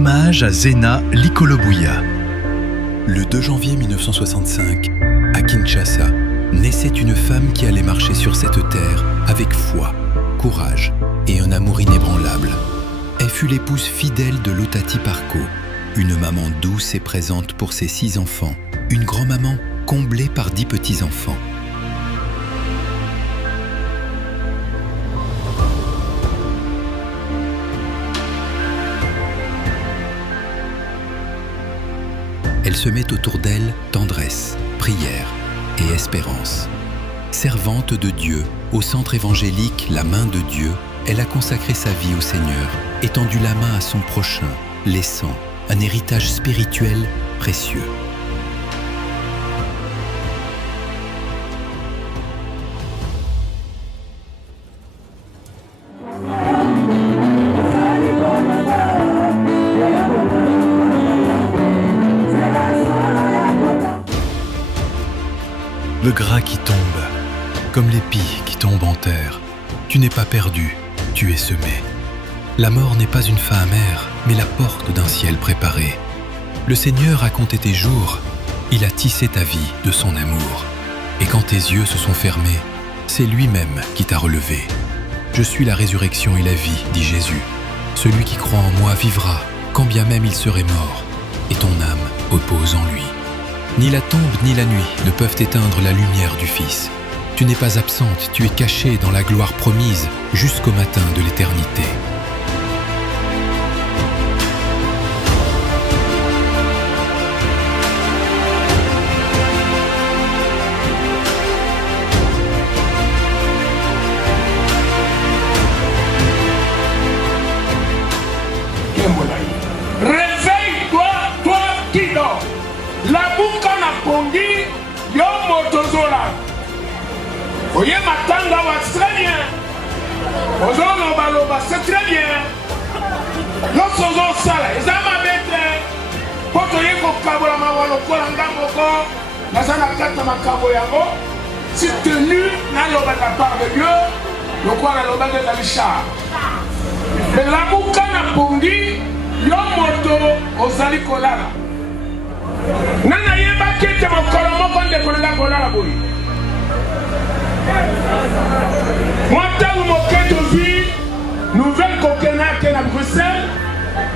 Hommage à Zena Likolobuya. Le 2 janvier 1965, à Kinshasa, naissait une femme qui allait marcher sur cette terre avec foi, courage et un amour inébranlable. Elle fut l'épouse fidèle de Lotati Parko, une maman douce et présente pour ses 6 enfants, une grand-maman comblée par 10 petits-enfants. Elle se met autour d'elle tendresse, prière et espérance. Servante de Dieu, au centre évangélique La Main de Dieu, elle a consacré sa vie au Seigneur, étendu la main à son prochain, laissant un héritage spirituel précieux. Le gras qui tombe, comme l'épi qui tombe en terre. Tu n'es pas perdu, tu es semé. La mort n'est pas une fin amère, mais la porte d'un ciel préparé. Le Seigneur a compté tes jours, il a tissé ta vie de son amour. Et quand tes yeux se sont fermés, c'est lui-même qui t'a relevé. Je suis la résurrection et la vie, dit Jésus. Celui qui croit en moi vivra, quand bien même il serait mort, et ton âme repose en lui. Ni la tombe ni la nuit ne peuvent éteindre la lumière du Fils. Tu n'es pas absente, tu es cachée dans la gloire promise jusqu'au matin de l'éternité. Réveille-toi, toi qui dors. La boucle a pondu, yo motozola. Oye matanga wa très bien. Ozolo baloba c'est très bien. Yo sozo sala, ezama bete. Poto yeko kabola mawalo kola ngamboko. Nazana kata makabo yango. Si tenu na loba de la part de Dieu, le quoi la loba de la licha. Mais la boucle a pondu, yo moto ozali kolala. Nana yeba kete mokolo moko ndeko nanga kolala boyi. Mwantangu moketo vi nouvelle kokenake na Bruxelles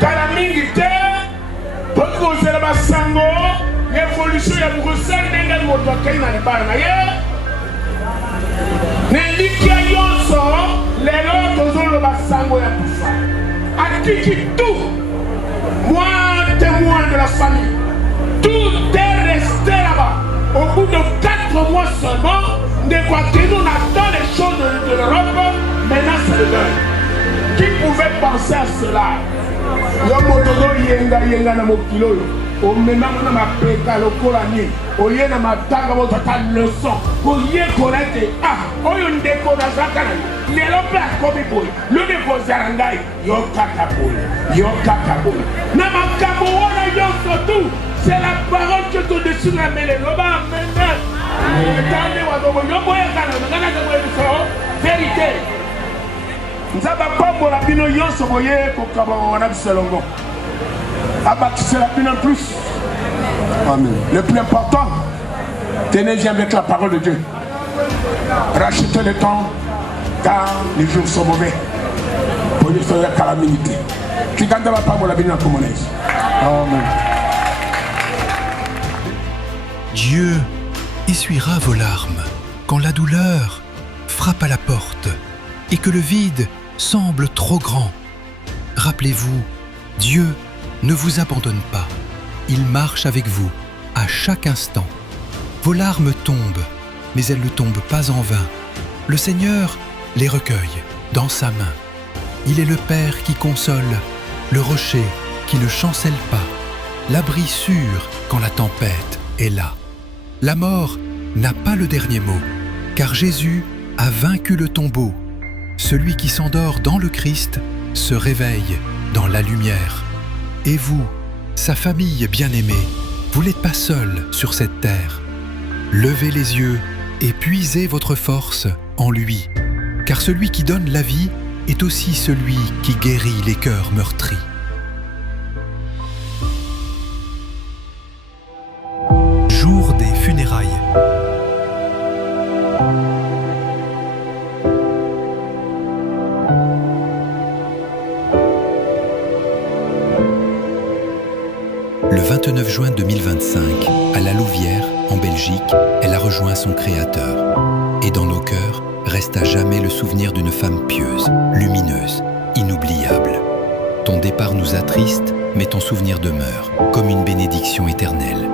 kala mingi te poti kozela basango évolution ya Bruxelles ndenge moto akei na libala na ye neliki ya nyonso lelo tozoloba basango ya kufa atiki tout moi témoin de la famille. Tout est resté là-bas. Au bout de 4 mois seulement, nous attend les choses de l'Europe. Maintenant, c'est le deuil. Qui pouvait penser à cela? O mena mona mapeka lokola ni oye na matanga botata leçon oye kolete oyo ndeko na zakana lelo pe akomi boy le ndeko zarangai yo kata boy na makambo wana yo surtout c'est la parole que tu dessus la mêlée loba amen tande wa dogo yo boya kana ngana de boy so vérité nzaba pambola bino yonso boye ko kabanga na biselongo. Abattissez la pine en plus. Amen. Le plus important, tenez-y avec la parole de Dieu. Rachetez le temps, car les jours sont mauvais. Pour lui faire la calamité. Qui gagne la parole de la Bible congolaise. Amen. Dieu essuiera vos larmes quand la douleur frappe à la porte et que le vide semble trop grand. Rappelez-vous, Dieu ne vous abandonne pas. Il marche avec vous à chaque instant. Vos larmes tombent, mais elles ne tombent pas en vain. Le Seigneur les recueille dans sa main. Il est le Père qui console, le rocher qui ne chancelle pas, l'abri sûr quand la tempête est là. La mort n'a pas le dernier mot, car Jésus a vaincu le tombeau. Celui qui s'endort dans le Christ se réveille dans la lumière. Et vous, sa famille bien-aimée, vous n'êtes pas seul sur cette terre. Levez les yeux et puisez votre force en lui, car celui qui donne la vie est aussi celui qui guérit les cœurs meurtris. Le 29 juin 2025, à La Louvière, en Belgique, elle a rejoint son créateur. Et dans nos cœurs, reste à jamais le souvenir d'une femme pieuse, lumineuse, inoubliable. Ton départ nous attriste, mais ton souvenir demeure, comme une bénédiction éternelle.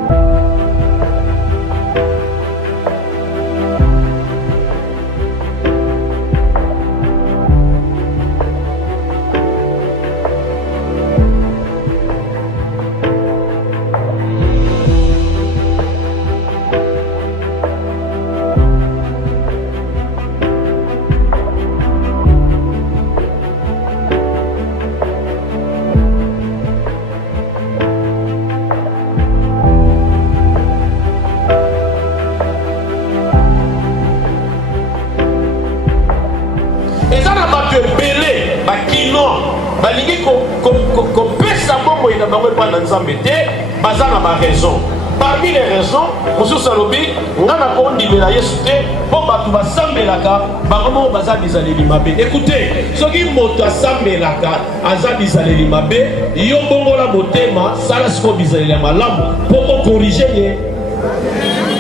Parmi les raisons, Monsieur Salobi, on a conduit la Yesute, pour Batouba Sambelaka, Baromo Baza Bizaleli Mabe. Écoutez, ce qui monte à Sambelaka, Aza Bizaleli Mabe, Yobongo la Motema, Salasko Bizaleli Malam, pour corriger.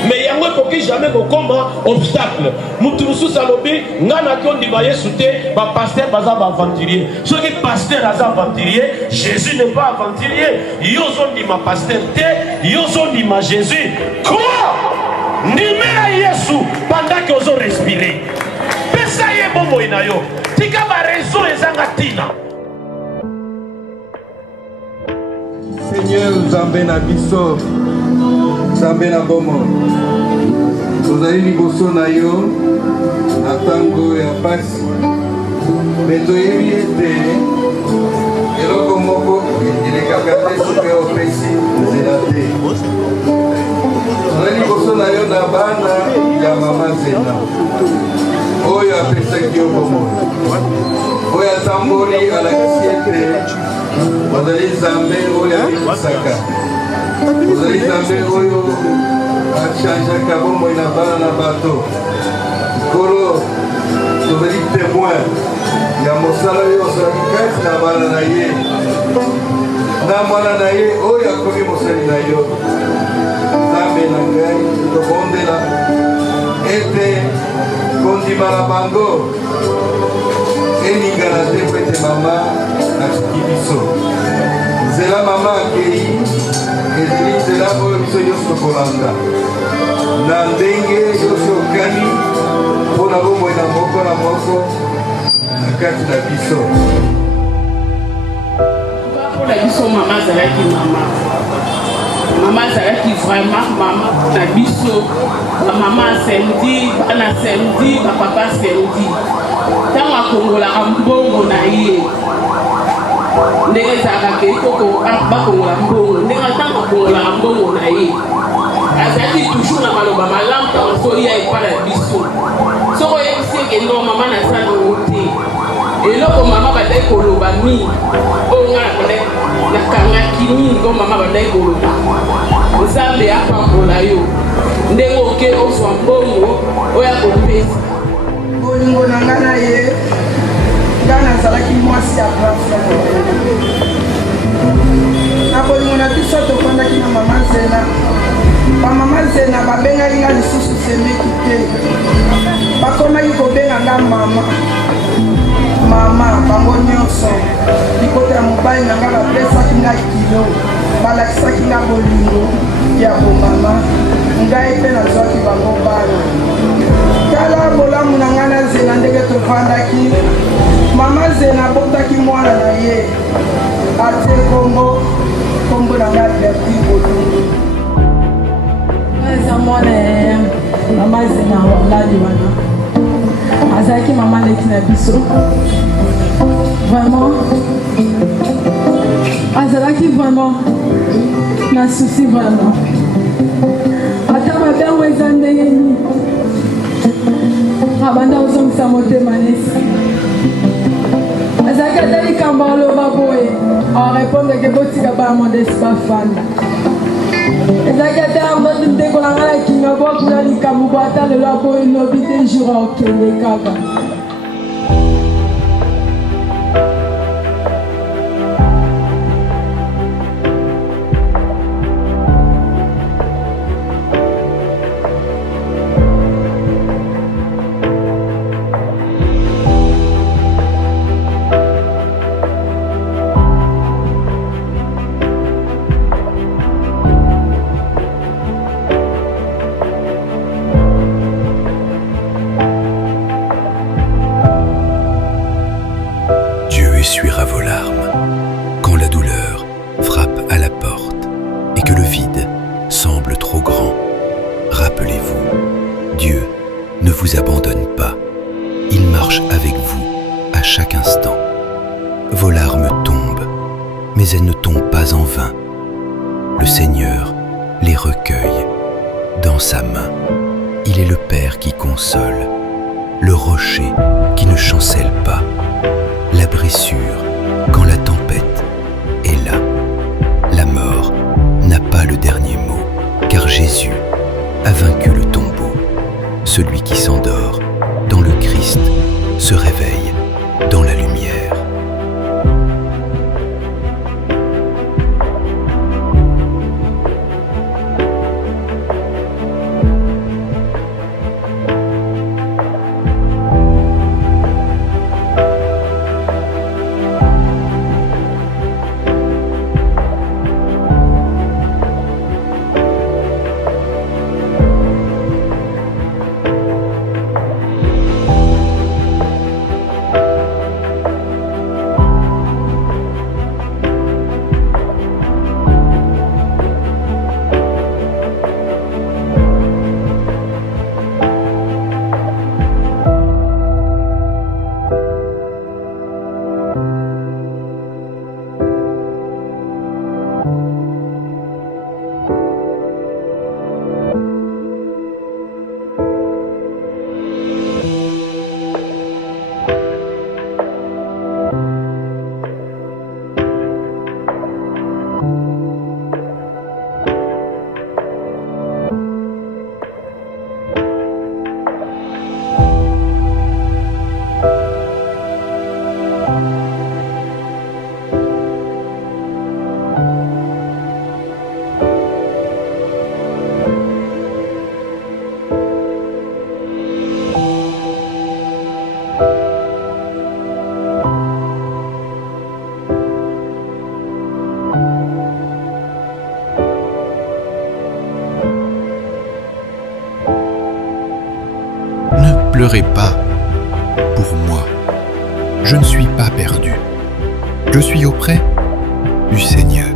Mais il n'y a jamais de obstacle. Moutourou Salobi, Nana Kondi Bayesute, pasteur Baza aventurier. Ce qui pasteur Aza aventurier, Jésus n'est pas aventurier. Yoson dit ma pasteur, Yoson dit ma Jésus. Quoi? Nimera Yesu pendant que vous respirez. Pesa ye bomo inayo. Tika ba raison ezangatina. Seigneur Zambé na biso, Zambé na bomo. Tozali liboso na yo na tango ya pasi me toyebi ete eloko moko elekaka te soki opesi nzela te. Tozali liboso na yo na bana ya mama Zena oyo apesaki yo bomoi, oyo atamboli alakisi ete ozali Nzambe oyo abikisaka, ozali Nzambe oyo achangeaka bomoi na bana na bato. Kolo tozali témoin ya mosala oyo ozalaki kati na bana na ye na mwana na ye oyo akomi mosali na yo. Nzambe na ngai tobondela ete kondima na bango eningana te po ete mama atiki biso. Nzela mama akei ezali nzela oyo biso nyonso kolanda na ndenge nyonso okani mpo na bomoi na moko na kati na biso. mpona biso mama azalaki mama azalaki vraiment mama na biso, bamama samedi, bana samedi, bapapa samedi. Ntango akongolaka mbongo na ye ndenge ezalaka ekoko bakongola mbongo, ndenge ntango akongolaka mbongo na ye azalaki toujours na maloba malamu ntango soya epai na biso. Soko oyebisi ekende mama naza nango te, eloko mama badai koloba mingi oyo nga nakangaki mingi o mama badai koloba. Nzambe apambola yo ndenge oke ozwa mbongo oyo akopesa. Bolingo na nga na ye nga nazalaki mwasi ya brasa na bolingo na biso tofandaki na mama Zena. Bamama Zena babengaki nga lisusu semeki te, bakomaki kobenga nga mama bango nyonso. Likota ya mobali na nga bapesaki nga kilo, balakisaki nga bolingo ya bomama, ngai mpe nazwaki bango bana. Tala bolamu na nga na Zena ndenge tovandaki. Mama Zena abotaki mwana na ye atie kombo na nga Alberti Bolungu. Eza mwana ya mama Zena walali wana azalaki mama leki na biso, vraiment azalaki vraiment na souci vraiment. Ata mabengo eza ndenge nini abanda ozongisa motema nesi, azalaki ata likambo aloba boye arépondeke botika bana modesi bafanda. ezalaki ata mbote ndekolanga na kinga bokuna likambo bo ata lelo aboye lobi 2 jours akende kaka. chaque instant. Vos larmes tombent, mais elles ne tombent pas en vain. Le Seigneur les recueille dans sa main. Il est le Père qui console, le rocher qui ne chancelle pas, l'abri sûr quand la tempête est là. La mort n'a pas le dernier mot, car Jésus a vaincu le tombeau. Celui qui s'endort dans le Christ se réveille dans la lumière. Ne pleurez pas pour moi. Je ne suis pas perdu. Je suis auprès du Seigneur.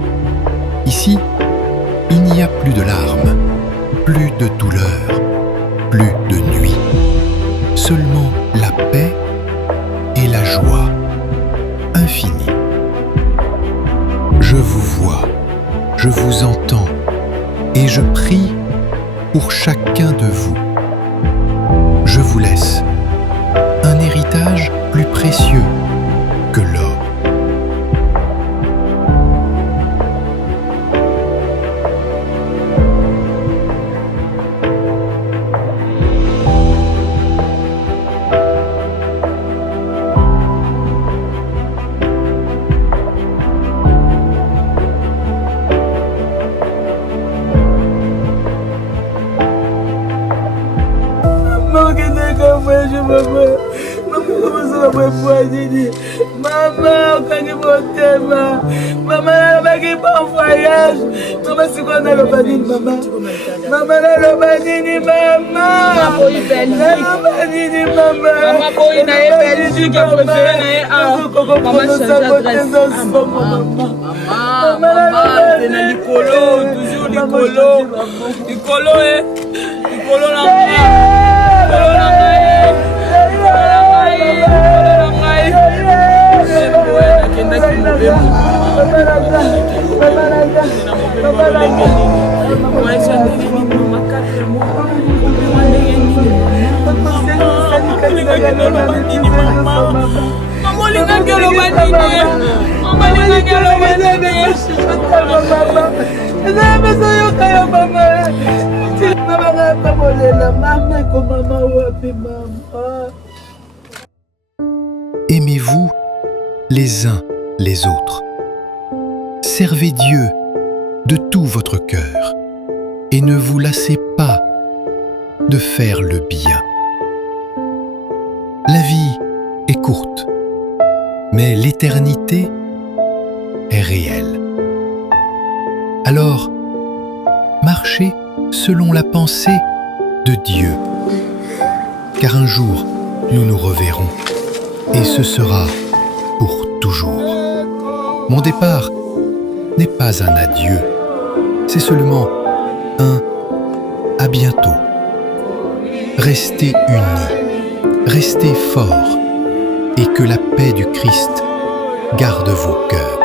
Ici, il n'y a plus de larmes, plus de douleur, plus de nuit. Seulement la paix et la joie infinie. Je vous vois, je vous entends et je prie pour chacun de vous. Je vous laisse un héritage plus précieux que l'or. Maman, quand il m'a maman, elle bon voyage. Maman, c'est quoi dans le banini, maman? Maman, dans le banini, maman. Maman, il est banini, maman. Maman, il est banini, maman. Maman, c'est l'adresse. Maman, c'est Nicolo, toujours Nicolo. Nicolo, Nicolo, Aimez-vous les uns les autres. Servez Dieu de tout votre cœur et ne vous lassez pas de faire le bien. La vie est courte, mais l'éternité est réelle. Alors, marchez selon la pensée de Dieu, car un jour nous nous reverrons et ce sera pour toujours. Mon départ n'est pas un adieu, c'est seulement un à bientôt. Restez unis, restez forts, et que la paix du Christ garde vos cœurs.